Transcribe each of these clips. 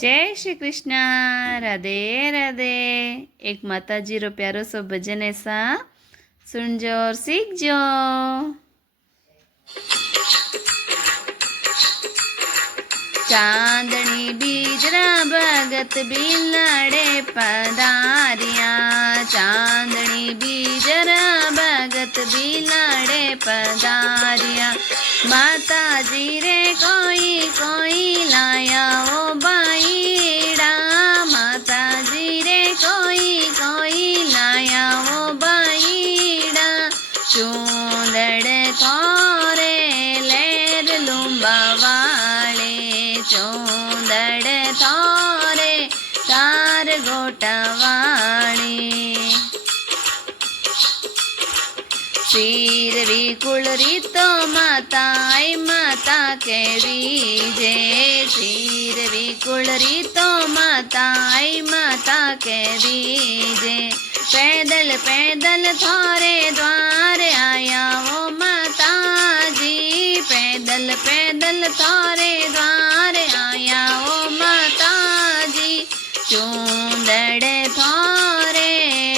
जय श्री कृष्ण। राधे राधे। एक माताजी रो प्यारो सो भजन ऐसा सुनजो और सीखजो। चांदनी बीजरा भगत बिलड़े पधारिया, चांदनी बीजरा भगत बिलड़े पधारिया। माता जी रे कोई कोई लाया ओ बाईड़ा, माता जी रे कोई कोई लाया ओ बाईड़ा। चूंदड़ थोरे लेर लुम्बा वाले, चूंदड़ थोरे तार गोटा वाले। सिर विकुल रीतो माता आई माता के बीजे, सिर विकुल रीतो माता आई माता के बीजे। पैदल पैदल थोरे द्वार आया वो माता जी, पैदल पैदल थोरे द्वार आया वो माता जी। चूंदड़ थोरे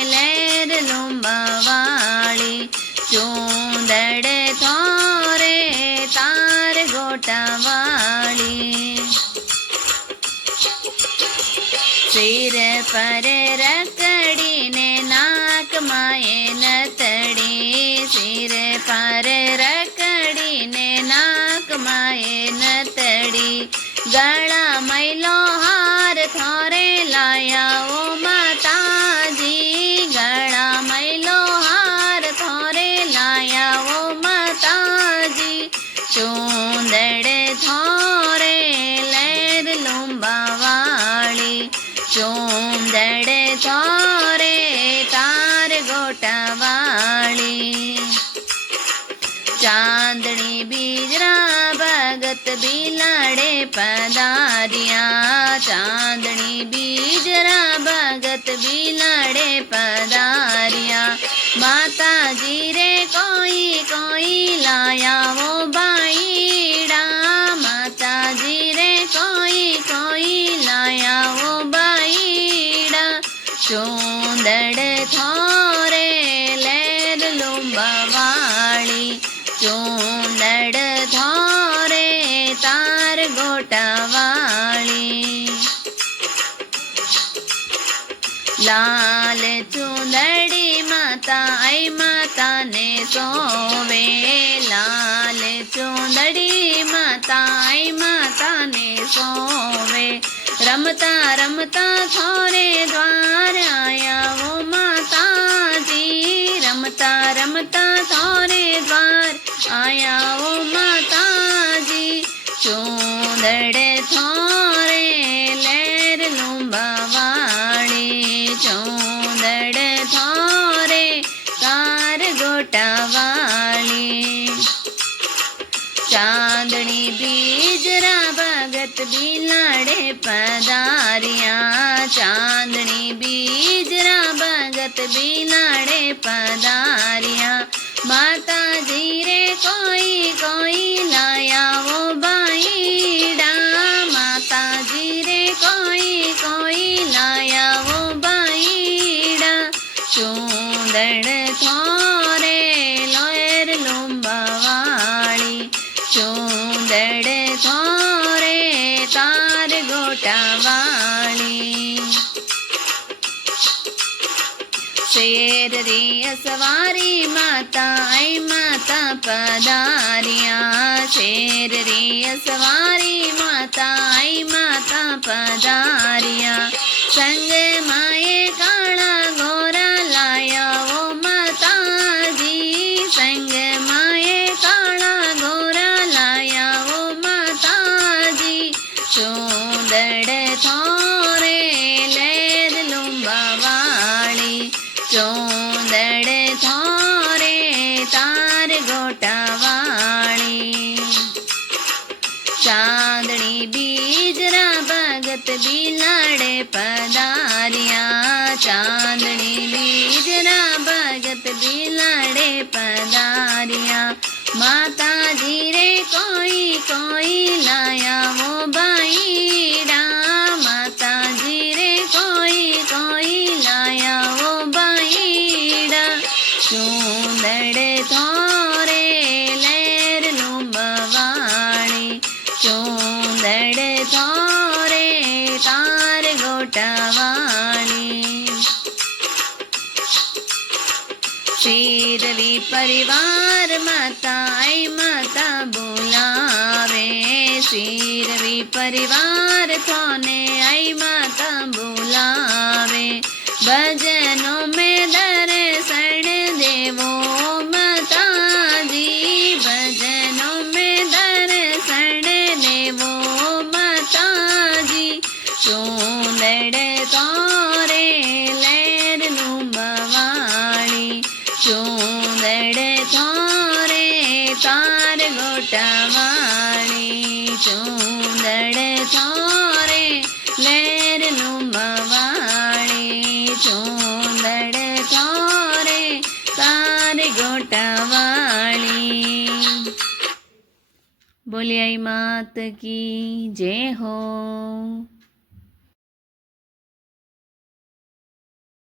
लेर लुम्बा वाली, चूंदड़ थोरे तार गोटा वाली। सिर पर रकड़ी ने नाक माए नतड़ी, सिर पर रकड़ी ने नाक माए नतड़ी। गला मैलो हार थोरे लाया ओ माता जी, गला मैलो हार थोरे लाया ओ माता जी। चूंदड़ थोरे लेर लुम्बा वाली, चूंदड़ थोरे तार गोटा वाली। चांदनी बीजरा भगत बिलड़े पधारिया, चांदनी बीजरा भगत बिलड़े पधारिया। माता जी रे कोई कोई लाया वो बाईड़ा, माता जी रे कोई कोई लाया वो बाईड़ा। चूंदड़ थोरे लेर लुम्बा वाली, चूंदड़ थोरे तार गोटा वाली। लाल चूंदड़ी माता आई माता ने सोवे, लाल चूंदड़ी माता आई माता ने सोवे। रमता रमता थोरे द्वार आया वो माता जी, रमता रमता थोरे द्वार आया वो माता जी। चूंदड़ थोरे लेर लुम्बा वाली, चूंदड़ थोरे तार गोटा वाली। चांदनी बीजरा भगत बिलड़े पधारिया, चांदनी बीजरा भगत बिलड़े पधारिया। माता जी रे कोई कोई लाया वो बाईड़ा, माता जी रे कोई कोई लाया वो बाईड़ा। चूंदड़ थोरे लेर लुम्बा वाली, चूंदड़ थोरे तार गोटा वाली। शेर री सवारी माता आई माता पधारिया, शेर री सवारी माता आई माता पधारिया। संग माए काला घोरा लाया वो माता जी, संग माए काला घोरा लाया वो माता जी। चूंदड़ थोरे लेर लुम्बा वाली, चूंदड़ थोरे तार गोटा वाली। चांदनी बीजरा भगत बिलड़े पधारिया, चांदनी बीजरा भगत बिलड़े पधारिया। माता जी रे कोई कोई लाया वो बाईड़ा, ચૂંદડ થોરે તાર ગોટાવાળી શેરવી પરિવાર માતા આઈ માતા બોલાવે શેરવી પરિવાર થોને આઈ માતા બોલાવે ભજનો में दर्शन देवो माताजी भजनों में दर्शन देवो माताजी चूंदड़ तोरे लहरનું બવાળી ચૂંદડ થોરે તાર ગોટાવાળી ચૂંદડ થોરે લહેરનું બવાળી ચૂંદડ થોરે તાર ગોટાવાળી બોલી આઈ માત કી જય હો।